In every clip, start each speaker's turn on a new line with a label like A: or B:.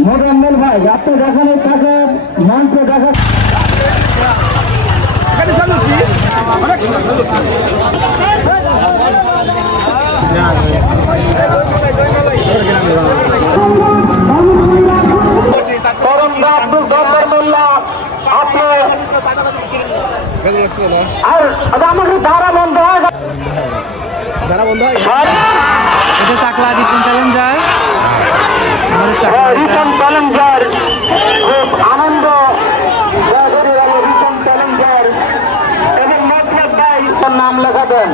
A: মোজাম্মেল ভাই আপনি দেখানো থাকে মঞ্চ দেখা আব্দুল জব্বার মোল্লা আর আমাকে ধারা বন্ধ হয়
B: এটা চাকলা রিপন চ্যালেঞ্জার
A: রিপন চ্যালেঞ্জার খুব আনন্দ। গেল রিপন চ্যালেঞ্জার এবং মতলব ভাই নাম লেখা দেন।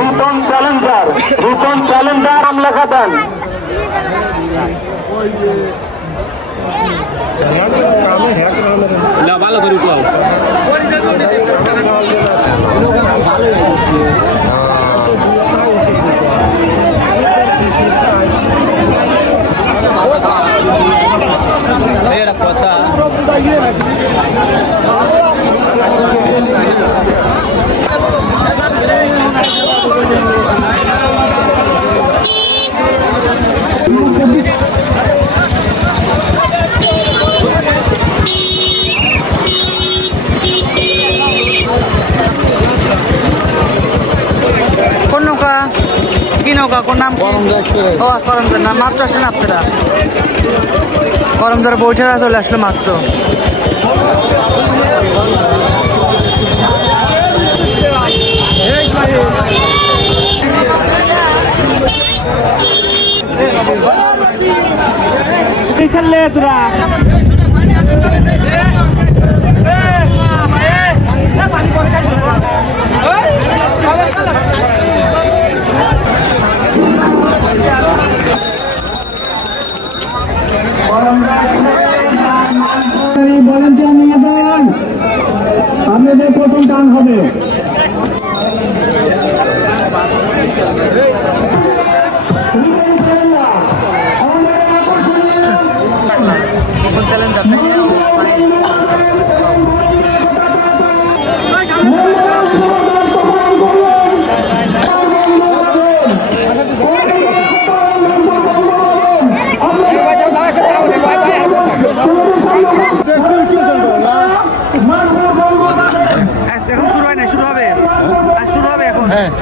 A: রিপন চ্যালেঞ্জার রিপন চ্যালেঞ্জার নাম লেখা দেন।
B: ও করমদার না মাত্র আসলেন আপনারা। করমদার বৈঠারা চলে আসলো মাত্র।
A: তোরা। প্রথম টান হবে।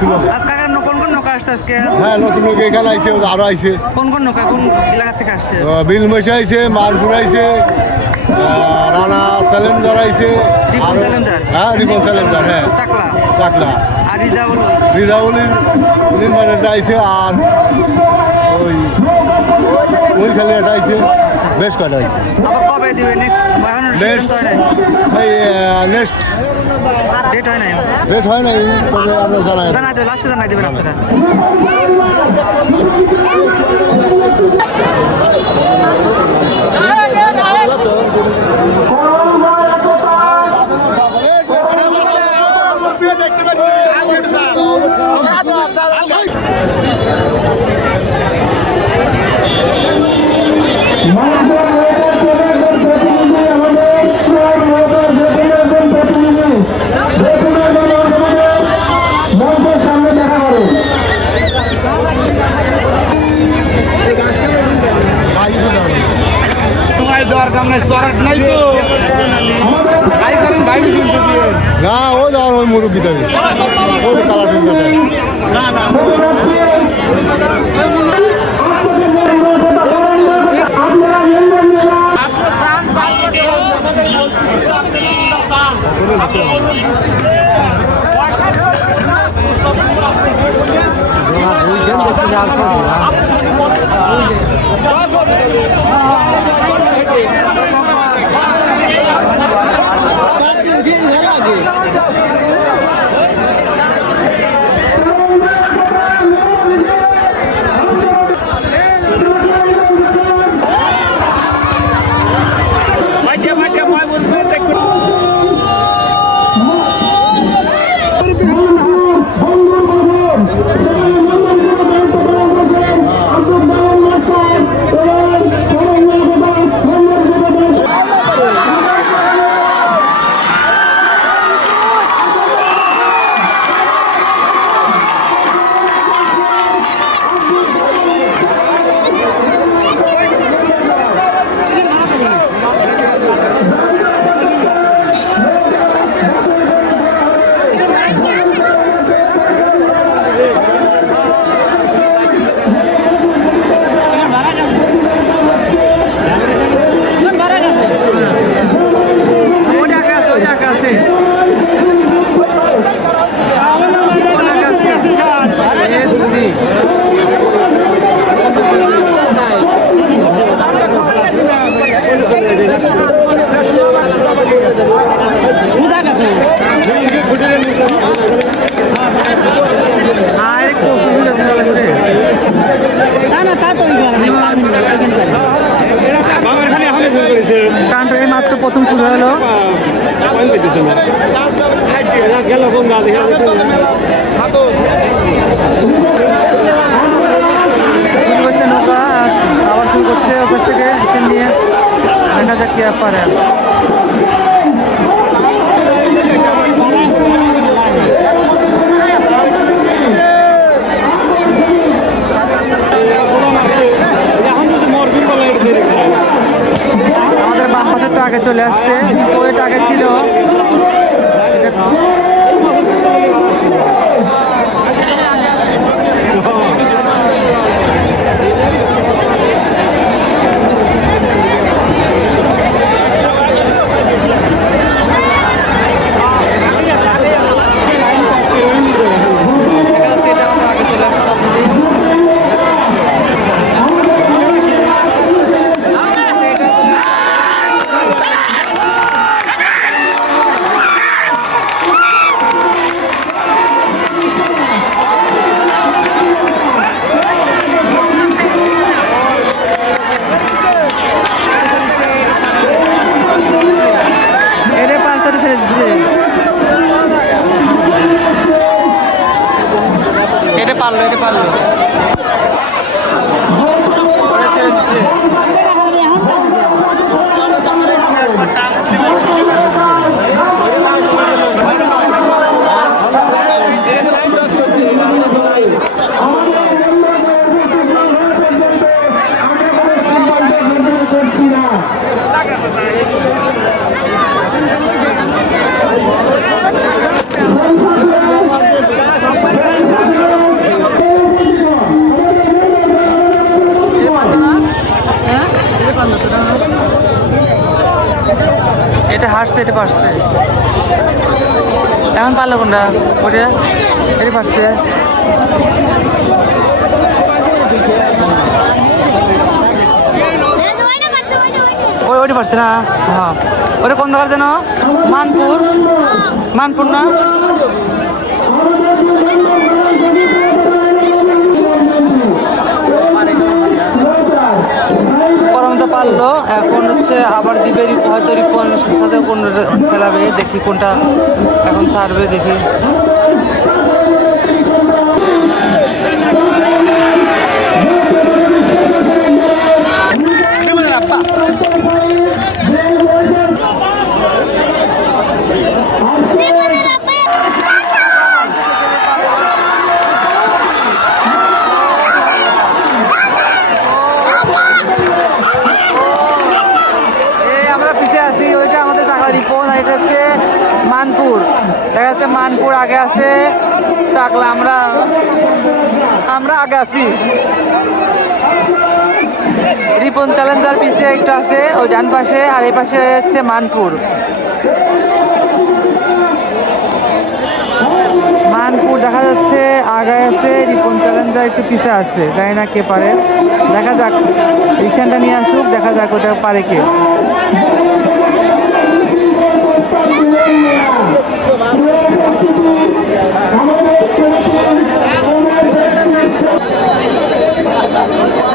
B: হবে এখন
C: হ্যাঁ, শুরু হবে।
B: আজ কাকার কোন কোন নৌকা আসছে আজকে
C: হ্যাঁ নতুন নৌকা এখানে আইছে আরও আইছে
B: কোন কোন নৌকা কোন এলাকা থেকে আসছে
C: বিল মেশে আইছে মারপুর আইছে রানা চ্যালেঞ্জার আইছে
B: রিপন চ্যালেঞ্জার
C: হ্যাঁ রিপন চ্যালেঞ্জার হ্যাঁ
B: চাকলা
C: চাকলা
B: আর রিজাউল
C: রিজাউলির নির্মাণেরটা আইছে আর ওই খালি একটা আইছে বেশ কয়টা আইছে
B: আবার কবে দিবে নেক্সট হয় নাই
C: এই নেক্সট
B: ডেট হয় নাই
C: ডেট হয় নাই তবে আমরা জানাই
B: জানাই দেবে লাস্টে জানাই দেবেন আপনারা
A: সামনে
C: না ও যাওয়ার ওই মুরব্বী যাবে ওই কালার
A: বন্ধুর
C: বাবার খালি এখনই ফোন করেছে
B: কান্ট্রি মাত্র প্রথম শুরু হলো।
C: গেল কোন গা দেখে
B: শুরু করছে নৌকা, আবার শুরু করছে ওপর থেকে নিয়ে দেখা যাক কি পারে
C: এখন যদি মরবিন বলে এটা দেরি করে
B: আমাদের বাম পাশে তো আগে চলে আসছে ওইটা আগে ছিল। হারছে এটা পারছে। এখন পারল কোনটা? ওটা এটা পারছে। ওই, ওইটা পারছে না? হ্যাঁ। ওটা কোন জায়গার যেন? মানপুর। মানপুর না? পারল, এখন হচ্ছে আবার দিবে হয়তো রিপন সাথে কোন খেলাবে দেখি কোনটা এখন ছাড়বে দেখি এই আমরা পিছিয়ে আছি ওইটা আমাদের জায়গা রিপন আর এটা হচ্ছে মানপুর দেখা যাচ্ছে মানপুর আগে আছে চাকলা আমরা আমরা আগে আছি। রিপন চ্যালেঞ্জার পিছিয়ে একটু আছে, ওই ডান পাশে, আর এই পাশে হচ্ছে মানপুর। মানপুর দেখা যাচ্ছে, আগায় আছে, রিপন চ্যালেঞ্জার একটু পিছিয়ে আছে, জানি না কে পারে। দেখা যাক রিসেন্টটা নিয়ে আসুক, দেখা যাক ওটা পারে কে। Thank you.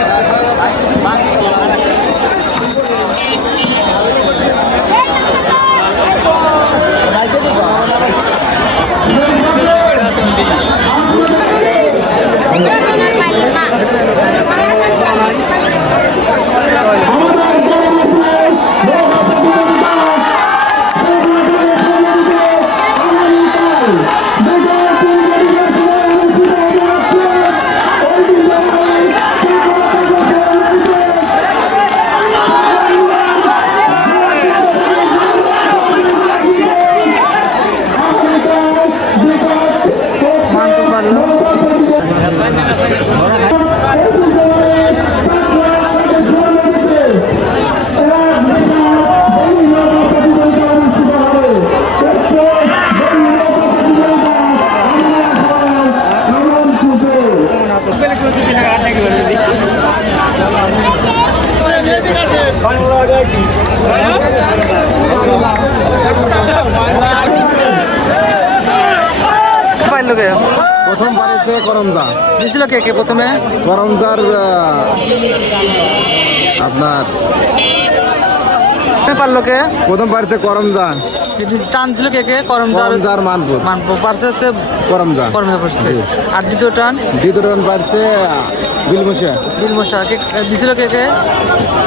B: মানপুর পারল পাইলো কে
D: প্রথম পারেছে করমজা
B: দিছিল কে কে প্রথমে?
D: করমজার আপনার
B: পারল কে?
D: প্রথম পারেছে করমজা
B: টান ছিল কে কে? করমদার
D: করমজার মানপুর।
B: মানপুর। পারছে হচ্ছে
D: করমজা
B: করমদা পারছে। আর দ্বিতীয় টান?
D: দ্বিতীয় রান পারছে বিলমশা।
B: বিলমশা। কে দিছিল কে কে?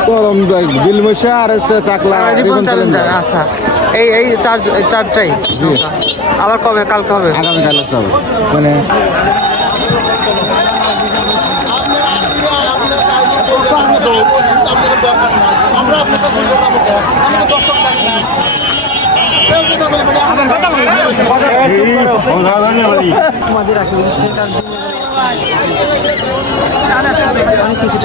D: করমজা বিলমশা আর হচ্ছে চাকলা রিবন
B: চ্যালেঞ্জার
D: চ্যালেঞ্জার
B: আচ্ছা। এই এই চার চারটাই। আবার কবে? কালকে হবে?
D: আগামীকাল হবে। মানে
B: আমাদের অনেক কিছু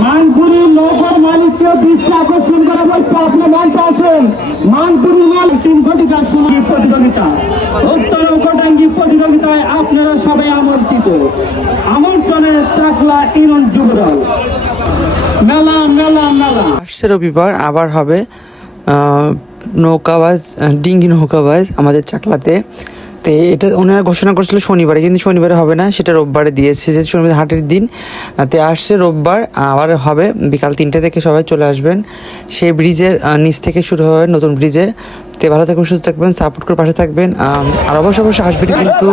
A: মানপুরি নৌকার মালিককে দৃষ্টি আকর্ষণ করা হচ্ছে আপনি মানতে আসেন। মানপুরি মাল তিন কোটি কাজ প্রতিযোগিতা। উক্ত নৌকাটাঙ্গি প্রতিযোগিতায় আপনারা সবাই আমন্ত্রিত। আমন্ত্রণে চাকলা ইউনিয়ন যুবদল। মেলা মেলা মেলা।
B: আসছে রবিবার, আবার হবে নৌকাবাজ, ডিঙ্গি নৌকাবাজ আমাদের চাকলাতে। তো এটা ওনারা ঘোষণা করছিল শনিবারে, কিন্তু শনিবারে হবে না, সেটা রোববারে দিয়েছে যে শনিবার হাটের দিন তে আসছে রোববার, আবার হবে বিকাল তিনটে থেকে সবাই চলে আসবেন। সেই ব্রিজের নিচ থেকে শুরু হবে নতুন ব্রিজের। তে ভালো থাকবেন, সুস্থ থাকবেন, সাপোর্ট করে পাশে থাকবেন। আর অবশ্যই অবশ্যই আসবেন কিন্তু